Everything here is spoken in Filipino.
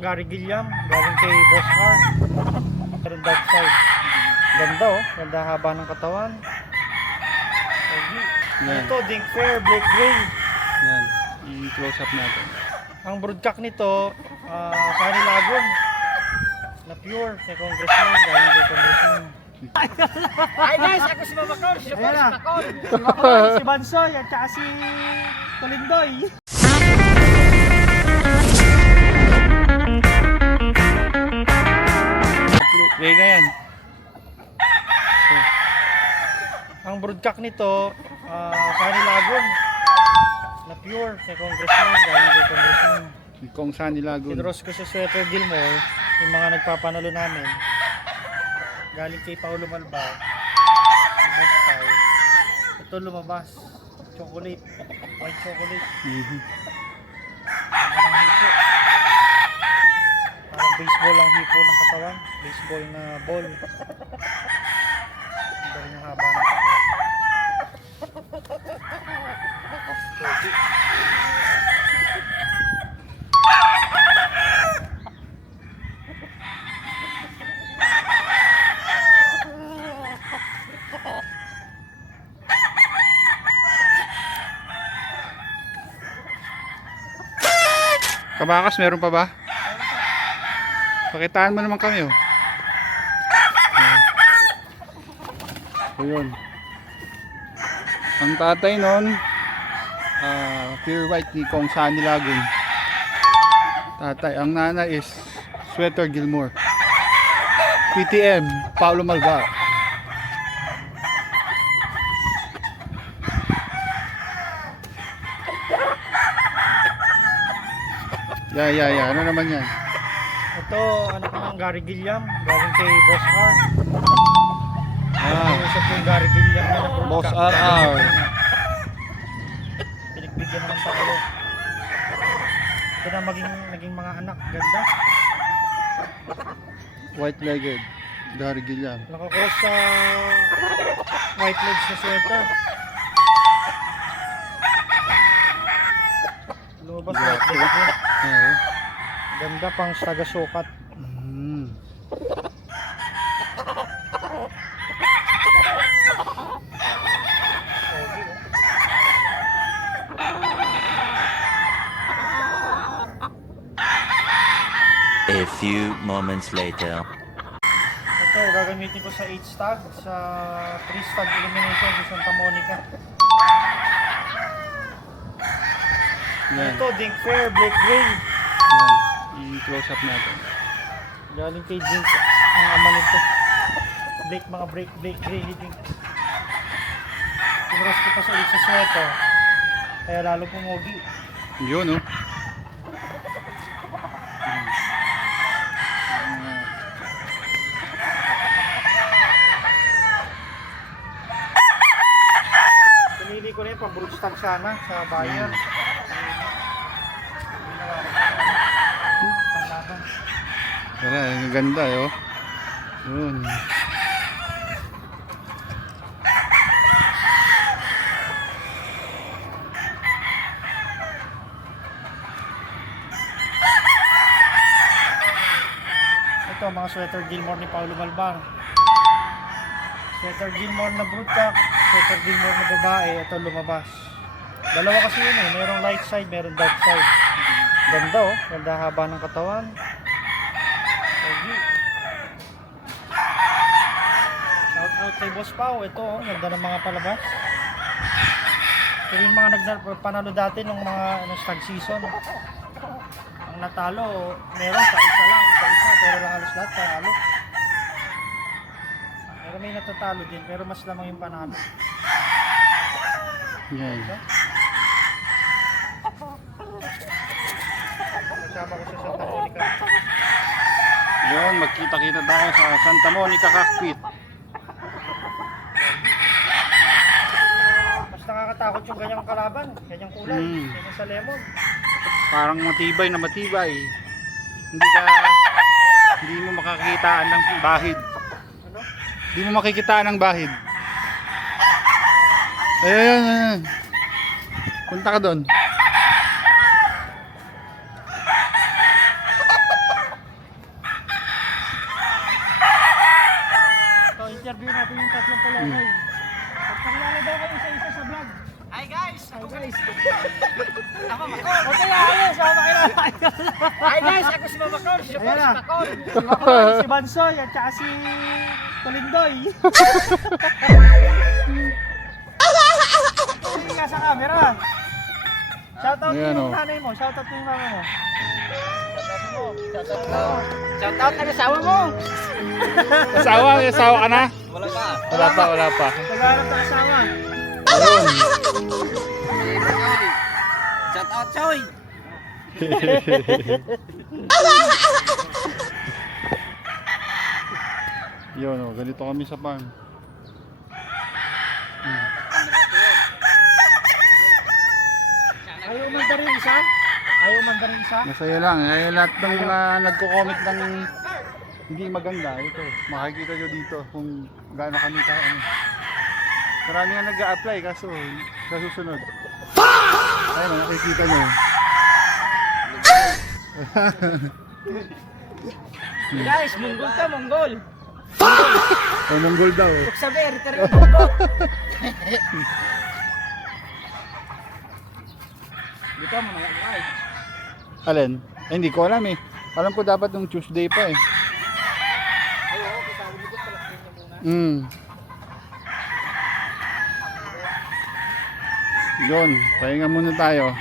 ng Gary Gilliam, galing kay Boss R. Meron dark side. Ganda oh, ganda haba ng katawan. Yan. Ito, Dink Fair, Black Gray. Yan, i-close up natin. Ang broodcock nito, Sunny Lagon. Na pure, kay Congressman, galing kay Congressman. Ay guys, ako si Mama Cor, si Ayan na. Macor. Si Macor, si Bansoy, at saka si Kulindoy. Play na yan. Ang broodcock nito, Sunny Lagon. Na pure, kay Congressman, galing kay Congressman. Kung Sunny Lagoon. Pinros ko sa Sweater Gilmore, yung mga nagpapanalo namin. Galing kay Paulo Malbao. Boss Pao. Ito lumabas. Chocolate. White chocolate. Parang hipo. Parang baseball ang hipo ng katawan. Baseball na ball. Ang galing ang haba ng katawan. Kabakas, meron pa ba? Pakitaan mo naman kami oh. Ayan. So yun. Ang tatay nun, pure white ni Kong Sunny Lagoon. Tatay, ang nana is Sweater Gilmore. PTM, Paulo Malbao. Yeah. Ano naman yan? Ito, anak ng Gary Gilliam, galing kay Boss R. Usap yung Gary Gilliam na Boss broadcast. RR. Pinagbigyan naman Paolo. Ito na naging mga anak, ganda. White-legged. Gary Gilliam. Nakakross sa white legs na sweater. Lumabas white legs yun. Okay. Ganda pang taga-sukat. A few moments later. Ito, gagamitin ko sa 8-stag, sa 3-stag elimination sa Santa Monica. Yan. Ito, Dink Fair, Black Gray. Yan. I-close up natin. Galing kay Dink, ang ama nito. Mga Black Gray ni Dink. Pinros ko pa sa ulit sa sweater. Kaya lalo pumogi. Yun oh. Pinili ko na yung pang-broodstock sana sa bayan. Panglaban. Wala, ang ganda eh oh. Yun. Ito, mga Sweater Gilmore ni Paulo Malbao. Sweater Gilmore na broodcock, Sweater Gilmore na babae, ito lumabas. Dalawa kasi yun eh, merong light side, merong dark side. Ganda oh, ganda haba ng katawan. Pogi. Shout out kay Boss Pao, ito oh, ganda ng mga palabas. Ito yung mga nagpanalo dati nung mga stag season. Ang natalo, meron sa isa lang, isa-isa, pero halos lahat panalo. Pero may natatalo din, pero mas lamang yung panalo. Yan. Kasama ko sa Santa Monica. Yun, magkita-kita tayo sa Santa Monica Cockpit. Mas nakakatakot yung ganyang kalaban, ganyang kulay, ganyan sa lemon. Parang matibay na matibay. Hindi mo makakitaan ng bahid. Ano? Hindi mo makikitaan ng bahid. Ayan. Punta ka doon. Hi guys, ako si Mama Cor. Si Ayan na. Pakol. Si Makoy, si Bansoy, at saka si Kalindoy. Hindi ka sa camera. Shoutout mo Ayan, yung oh. nanay mo, shoutout mo yung mama mo. Shout out na asawa mo. Asawa? May asawa ka na? Wala pa. Wala pa. Naghanap ng asawa. Ayun. Shout out, Choy. Yun, oh, ganito kami sa farm. Ayaw umanda rin isa? Ayaw umanda rin isa? Masaya lang. Lahat ng mga nagko-comment ng hindi maganda, ito. Makikita nyo dito kung gaano kami ka. Marami nga nag-a-apply kaso sa susunod. Ayun, nakikita nyo. Guys, Monggol ka, Monggol. Monggol daw. Sabi, Eritrea yung Monggol. Dito mo na guys. Alin? Eh, hindi ko alam eh. Alam ko dapat nung Tuesday pa eh. Yun, pahinga muna tayo.